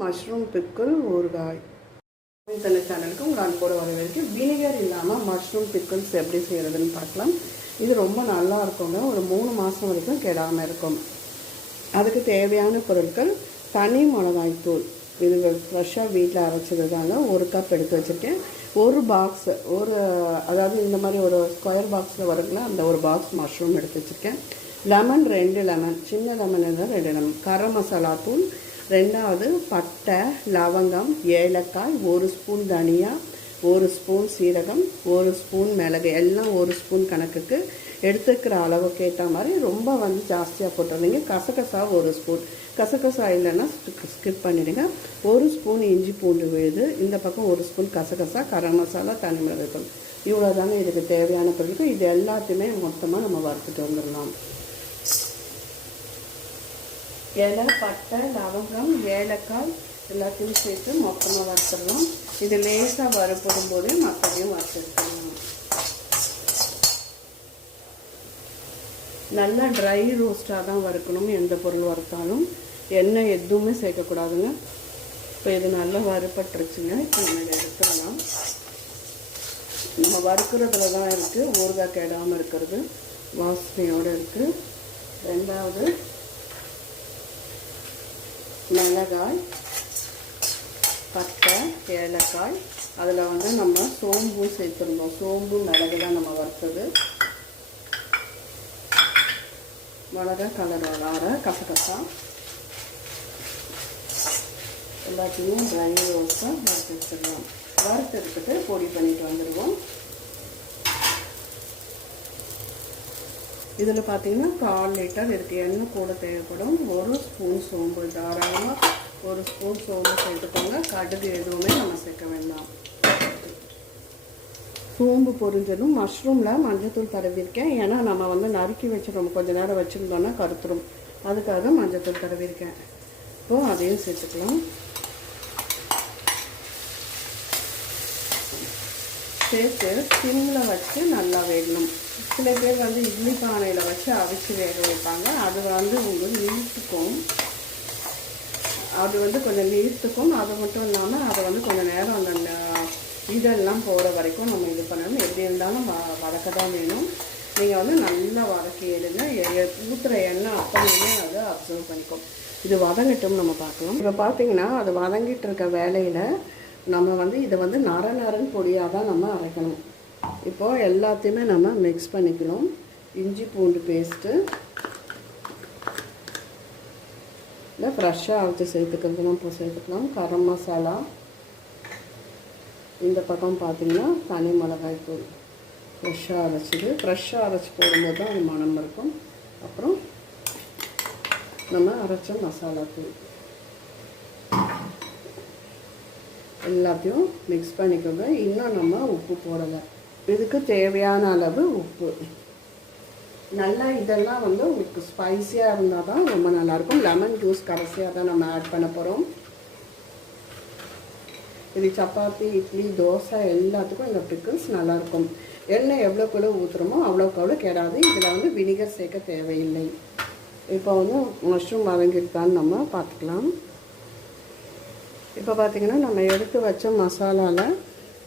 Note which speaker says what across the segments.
Speaker 1: Mushroom pickle ஊறுகாய். தமிழ் சேனலுக்கு உங்கள் அன்போடு வரவேற்கு வினிகர் இல்லாமல் மஷ்ரூம் பிக்கிள்ஸ் எப்படி செய்கிறதுன்னு பார்க்கலாம். இது ரொம்ப நல்லா இருக்குங்க. ஒரு மூணு மாதம் வரைக்கும் கெடாமல் இருக்கும். அதுக்கு தேவையான பொருட்கள் தனி மிளகாய் தூள். இது ஃப்ரெஷ்ஷாக வீட்டில் அரைச்சது தாங்க ஒரு கப் எடுத்து வச்சுருக்கேன். ஒரு பாக்ஸ் ஒரு அதாவது இந்த மாதிரி ஒரு ஸ்கொயர் பாக்ஸில் வருங்களா அந்த ஒரு பாக்ஸ் மஷ்ரூம் எடுத்து வச்சுருக்கேன். லெமன் ரெண்டு லெமன் சின்ன லெமன் இருந்தால் ரெண்டு லெமன் கரம் மசாலா தூள் ரெண்டாவது பட்டை லவங்கம் ஏலக்காய் ஒரு ஸ்பூன் தனியா ஒரு ஸ்பூன் சீரகம் ஒரு ஸ்பூன் மிளகு எல்லாம் ஒரு ஸ்பூன் கணக்குக்கு எடுத்துக்கிற அளவுக்கு ஏற்ற மாதிரி ரொம்ப வந்து ஜாஸ்தியாக போட்டுருந்தீங்க கசகசா ஒரு ஸ்பூன். கசகசா இல்லைன்னா ஸ்கிப் பண்ணிடுங்க. ஒரு ஸ்பூன் இஞ்சி பூண்டு விழுது. இந்த பக்கம் ஒரு ஸ்பூன் கசகசா கரம் மசாலா தனி மிளகுத்தூள். இவ்வளோ தாங்க இதுக்கு தேவையான பொருட்கள். இது எல்லாத்தையுமே மொத்தமாக நம்ம வறுத்துட்டு வந்துடலாம். இலை பட்டை லவங்கம் ஏலக்காய் எல்லாத்தையும் சேர்த்து மொத்தமாக வறுத்துடலாம். இது லேசாக வறுப்படும் போதே மற்றதையும் வறுத்துடலாம் நல்லா ட்ரை ரோஸ்ட்டாக தான் வறுக்கணும் எந்த பொருள் வறுத்தாலும். எண்ணெய் எதுவுமே சேர்க்கக்கூடாதுங்க. இப்போ இது நல்லா வறுப்பட்டுருச்சுங்க இப்போ நம்ம இதை எடுத்துடலாம். நம்ம வறுக்கிறதுல தான் இருக்குது ஊறுகாய் கெடாமல் இருக்கிறது. வாசனையோடு இருக்குது ரெண்டாவது மிளகாய் பட்டை ஏலக்காய். அதில் வந்து நம்ம சோம்பும் சேர்த்துருந்தோம். சோம்பு மிளகு தான் நம்ம வறுத்தது. மிளகா கலர் வளர கசகசா. எல்லாத்தையும் ட்ரை ரோஸாக வறுத்து வச்சுருவோம் வறுத்து எடுத்துட்டு பொடி பண்ணிட்டு வந்துடுவோம். இதில் பார்த்தீங்கன்னா கால் லிட்டர் இருக்குது எண்ணெய் கூட தேவைப்படும். ஒரு ஸ்பூன் சோம்பு தாராளமாக ஒரு ஸ்பூன் சோம்பு சேர்த்துக்கோங்க. கடுகு எதுவுமே நம்ம சேர்க்க வேண்டாம். சோம்பு பொரிஞ்சதும் மஷ்ரூமில் மஞ்சத்தூள் தடவிருக்கேன் ஏன்னா நம்ம வந்து நறுக்கி வச்சிடும் கொஞ்சம் நேரம் வச்சுருந்தோன்னா கருத்துரும். அதுக்காக மஞ்சத்தூள் தடவிருக்கேன் இப்போது அதையும் சேர்த்துக்கலாம். சேர்த்து சிம்மில் வச்சு நல்லா வேகணும். சில பேர் வந்து இட்லி பானையில் வச்சு அவிச்சு வேக வைப்பாங்க. அது வந்து உங்களுக்கு நீர்த்துக்கும். அது வந்து கொஞ்சம் நீர்த்துக்கும். அது மட்டும் இல்லாமல் அதை வந்து கொஞ்சம் நேரம் அந்த இதெல்லாம் போகிற வரைக்கும் நம்ம இது பண்ணணும். எப்படி இருந்தாலும் வ வதக்க தான் வேணும். நீங்கள் வந்து நல்லா வதக்கி எடுங்க. ஊற்றுற எண்ணெய் அப்பவே அதை அப்சர்வ் பண்ணிக்கும். இது வதங்கட்டும் நம்ம பார்க்கலாம். இப்போ பார்த்தீங்கன்னா அது வதங்கிட்டு இருக்க வேலையில் நம்ம வந்து இதை வந்து நர நரன் பொடியாக தான் நம்ம அரைக்கணும். இப்போது எல்லாத்தையுமே நம்ம மிக்ஸ் பண்ணிக்கணும் இஞ்சி பூண்டு பேஸ்ட்டு இல்லை ஃப்ரெஷ்ஷாக அரைச்சி சேர்த்துக்கிறதுலாம் இப்போ சேர்த்துக்கலாம். கரம் மசாலா. இந்த பக்கம் பார்த்திங்கன்னா தனி மிளகாய் தூள் ஃப்ரெஷ்ஷாக அரைச்சிது ஃப்ரெஷ்ஷாக அரைச்சி போடும்போது தான் அது மணம் இருக்கும். அப்புறம் நம்ம அரைச்ச மசாலா தூள். எல்லாத்தையும் மிக்ஸ் பண்ணிக்கோங்க. இன்னும் நம்ம உப்பு போடலை. இதுக்கு தேவையான அளவு உப்பு. நல்லா இதெல்லாம் வந்து உங்களுக்கு ஸ்பைஸியாக இருந்தால் தான் ரொம்ப நல்லாயிருக்கும். லெமன் ஜூஸ் கடைசியாக தான் நம்ம ஆட் பண்ண போகிறோம் இது சப்பாத்தி இட்லி தோசை எல்லாத்துக்கும் இந்த பிக்கிள்ஸ் நல்லாயிருக்கும். எண்ணெய் எவ்வளோக்கு எவ்வளோ ஊற்றுறோமோ அவ்வளோக்கு அவ்வளோ கேடாது. இதில் வந்து வினிகர் சேர்க்க தேவையில்லை. இப்போ வந்து மஷ்ரூம் வதங்கிருக்கான்னு நம்ம பார்த்துக்கலாம். இப்போ பார்த்திங்கன்னா நம்ம எடுத்து வச்ச மசாலாவில்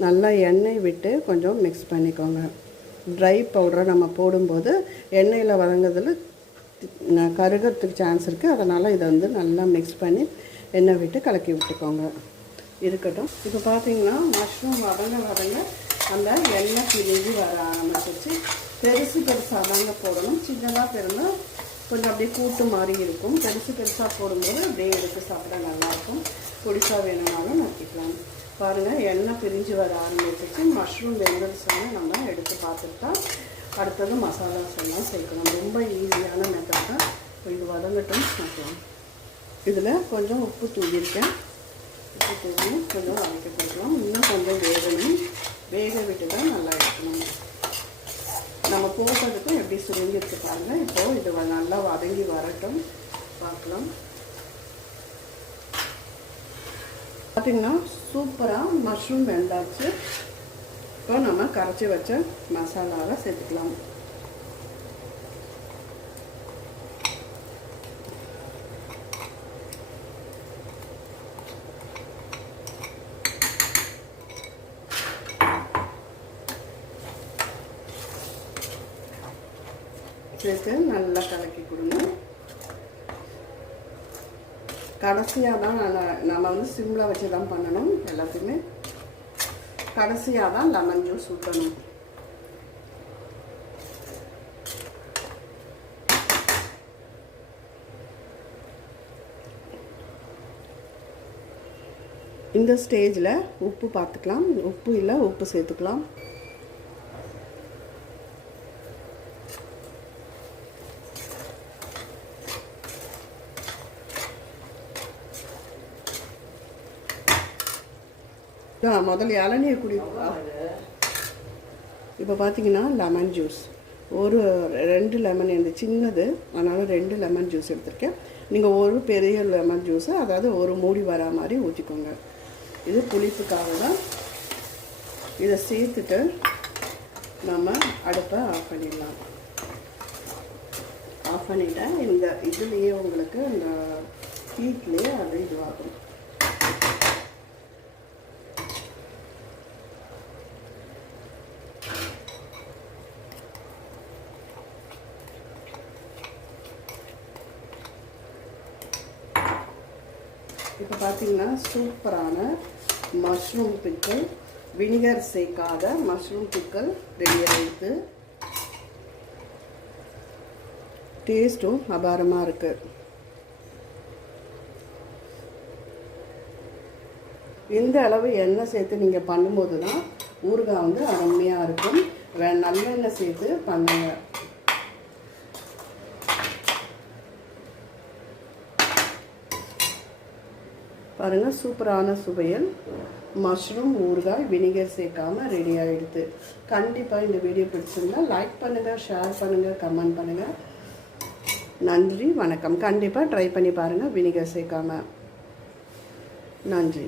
Speaker 1: நல்லா எண்ணெய் விட்டு கொஞ்சம் மிக்ஸ் பண்ணிக்கோங்க. ட்ரை பவுடரை நம்ம போடும்போது எண்ணெயில் வதங்குறதுல கருகிறதுக்கு சான்ஸ் இருக்குது அதனால் இதை வந்து நல்லா மிக்ஸ் பண்ணி எண்ணெய் விட்டு கலக்கி விட்டுக்கோங்க. இருக்கட்டும். இப்போ பார்த்தீங்கன்னா மஷ்ரூம் வதங்க வதங்க அந்த எண்ணெய் பிழிஞ்சு வர ஆரம்பிச்சிச்சு பெருசு பெருசாக தாங்க போடணும். சின்னதாக பிறந்தால் கொஞ்சம் அப்படியே கூட்டு மாதிரி இருக்கும். பெருசு பெருசாக போடும்போது அப்படியே எடுத்து சாப்பிட நல்லாயிருக்கும் பொடிசாக வேணும்னாலும் நக்கிக்கலாம் பாருங்கள் எண்ணெய் பிரிஞ்சு வர ஆரம்பிச்சிச்சு மஷ்ரூம் வெந்துருச்சுன்னு நம்ம எடுத்து பார்த்துட்டா அடுத்தது மசாலா சொன்னால் சேர்க்கணும் ரொம்ப ஈஸியான மெத்தட் தான் இது வதங்கட்டும் இதில் கொஞ்சம் உப்பு தூவிருக்கேன் உப்பு தூவி கொஞ்சம் வதக்கி கொடுக்கலாம். இன்னும் கொஞ்சம் வேகணும். வேக விட்டு தான் நல்லா எடுக்கணும். நம்ம போட்டதுக்கும் எப்படி சுருங்கிருக்கு பாருங்க. இப்போது இது வ- நல்லா வதங்கி வரட்டும். பார்க்கலாம். பார்த்தீங்கன்னா சூப்பராக மஷ்ரூம் வெந்தாச்சு. இப்போ நம்ம கரைச்சி வச்ச மசாலாவை சேர்த்துக்கலாம். சேர்த்து நல்லா கலக்கி கொடுங்க. கடைசியாக தான் நம்ம வந்து சிம்மில் வச்சு தான் பண்ணணும் எல்லாத்தையுமே. கடைசியாக தான் லெமன் ஜூஸ் ஊற்றணும் இந்த ஸ்டேஜில் உப்பு பார்த்துக்கலாம் உப்பு இல்லை உப்பு சேர்த்துக்கலாம். ஆ முதல்ல இளநீர் குடிப்பா இப்போ பார்த்தீங்கன்னா லெமன் ஜூஸ் ஒரு ரெண்டு லெமன் இந்த சின்னது அதனால் ரெண்டு லெமன் ஜூஸ் எடுத்திருக்கேன். நீங்கள் ஒரு பெரிய லெமன் ஜூஸு அதாவது ஒரு மூடி வரா மாதிரி ஊற்றிக்கோங்க இது புளிப்புக்காக தான். இதை சேர்த்துட்டு நம்ம அடுப்பை ஆஃப் பண்ணிடலாம். ஆஃப் பண்ணிவிட்டேன் இந்த இதுலேயே உங்களுக்கு இந்த ஹீட்லேயே அது இதுவாகும். இப்போ பார்த்தீங்கன்னா சூப்பரான மஷ்ரூம் பிக்கல் வினிகர் சேர்க்காத மஷ்ரூம் பிக்கல் ரெடி ஆகிடுது டேஸ்ட்டும் அபாரமாக இருக்குது இந்த அளவு எண்ணெய் சேர்த்து நீங்கள் பண்ணும்போது தான் ஊறுகாய் வந்து அருமையாக இருக்கும். வே நல்லெண்ணெய் சேர்த்து பண்ணுங்கள் பாருங்கள் சூப்பரான சுவையல். மஷ்ரூம் ஊறுகாய் வினிகர் சேர்க்காம ரெடி ஆகிடுது கண்டிப்பாக இந்த வீடியோ பிடிச்சிருந்தா லைக் பண்ணுங்கள் ஷேர் பண்ணுங்கள் கமெண்ட் பண்ணுங்கள் நன்றி வணக்கம். கண்டிப்பாக ட்ரை பண்ணி பாருங்கள் வினிகர் சேர்க்காம. நன்றி.